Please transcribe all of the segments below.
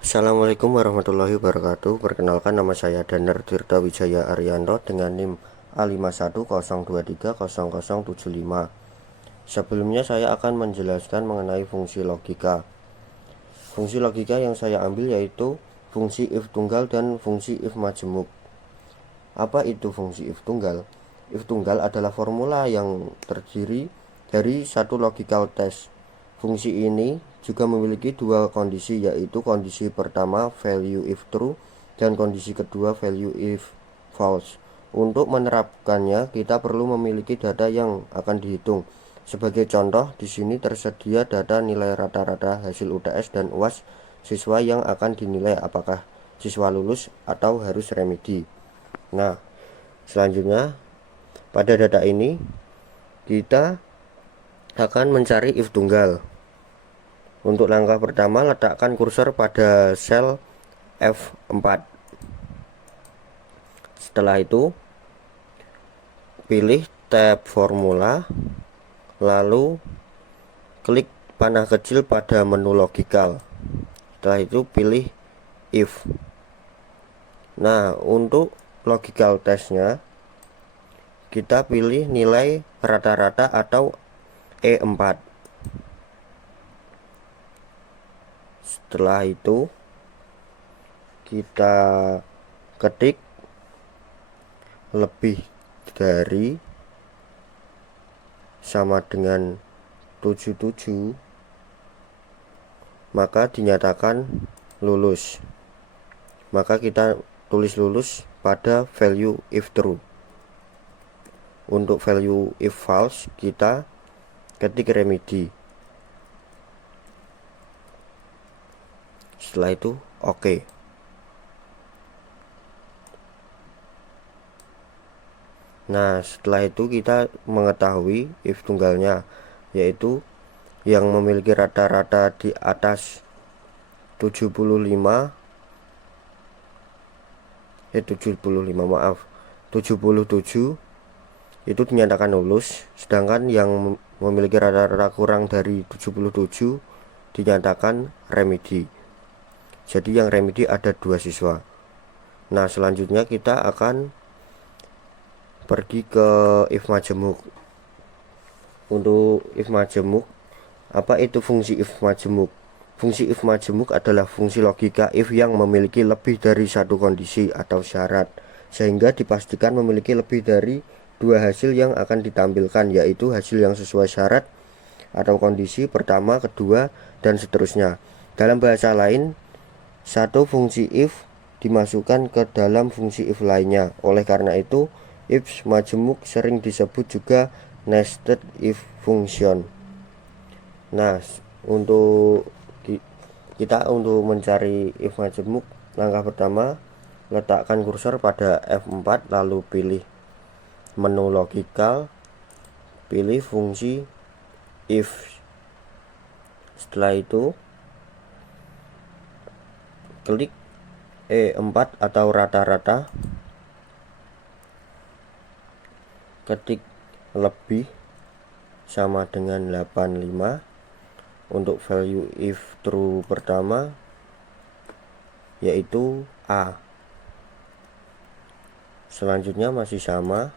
Assalamualaikum warahmatullahi wabarakatuh. Perkenalkan, nama saya Danar Tirta Wijaya Arianto dengan NIM A5102300075. Sebelumnya saya akan menjelaskan mengenai fungsi logika. Fungsi logika yang saya ambil yaitu fungsi if tunggal dan fungsi if majemuk. Apa itu fungsi if tunggal? If tunggal adalah formula yang terdiri dari satu logical test. Fungsi ini juga memiliki dua kondisi, yaitu kondisi pertama value if true dan kondisi kedua value if false. Untuk menerapkannya, kita perlu memiliki data yang akan dihitung. Sebagai contoh, di sini tersedia data nilai rata-rata hasil UTS dan UAS siswa yang akan dinilai apakah siswa lulus atau harus remedi. Nah, selanjutnya pada data ini kita akan mencari if tunggal. Untuk langkah pertama, letakkan kursor pada sel F4. Setelah itu, pilih tab formula, lalu klik panah kecil pada menu logikal. Setelah itu pilih if. Nah, untuk logical testnya kita pilih nilai rata-rata atau E4. Setelah itu kita ketik lebih dari sama dengan 77, maka dinyatakan lulus. Maka kita tulis lulus pada value if true. Untuk value if false kita ketik remedi. Setelah itu oke. Nah, setelah itu kita mengetahui if tunggalnya, yaitu yang memiliki rata-rata di atas 75 77 itu dinyatakan lulus, sedangkan yang memiliki rata-rata kurang dari 77 dinyatakan remedi. Jadi yang remedi ada 2 siswa. Nah, selanjutnya kita akan pergi ke if majemuk. Untuk if majemuk, apa itu fungsi if majemuk? Fungsi if majemuk adalah fungsi logika if yang memiliki lebih dari satu kondisi atau syarat, sehingga dipastikan memiliki lebih dari 2 hasil yang akan ditampilkan, yaitu hasil yang sesuai syarat atau kondisi pertama, kedua, dan seterusnya. Dalam bahasa lain, satu fungsi if dimasukkan ke dalam fungsi if lainnya. Oleh karena itu, if majemuk sering disebut juga nested if function. Nah, untuk mencari if majemuk, langkah pertama, letakkan kursor pada F4, lalu pilih menu logikal, pilih fungsi if. Setelah itu klik E4 atau rata-rata, ketik lebih sama dengan 85. Untuk value if true pertama yaitu A. Selanjutnya masih sama,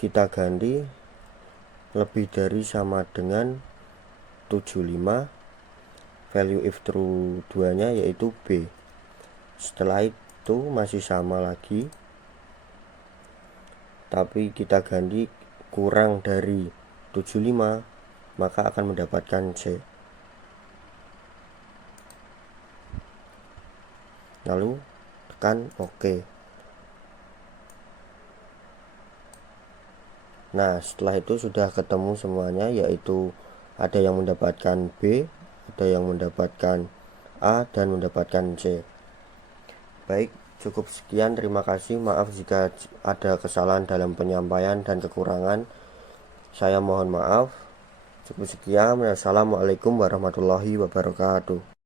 kita ganti lebih dari sama dengan 75. Value if true 2 nya yaitu B. Setelah itu masih sama lagi, tapi kita ganti kurang dari 75, maka akan mendapatkan C. Lalu tekan OK. Nah, setelah itu sudah ketemu semuanya, yaitu ada yang mendapatkan B, ada yang mendapatkan A, dan mendapatkan C. Baik, cukup sekian, terima kasih. Maaf jika ada kesalahan dalam penyampaian dan kekurangan, saya mohon maaf. Cukup sekian. Assalamualaikum warahmatullahi wabarakatuh.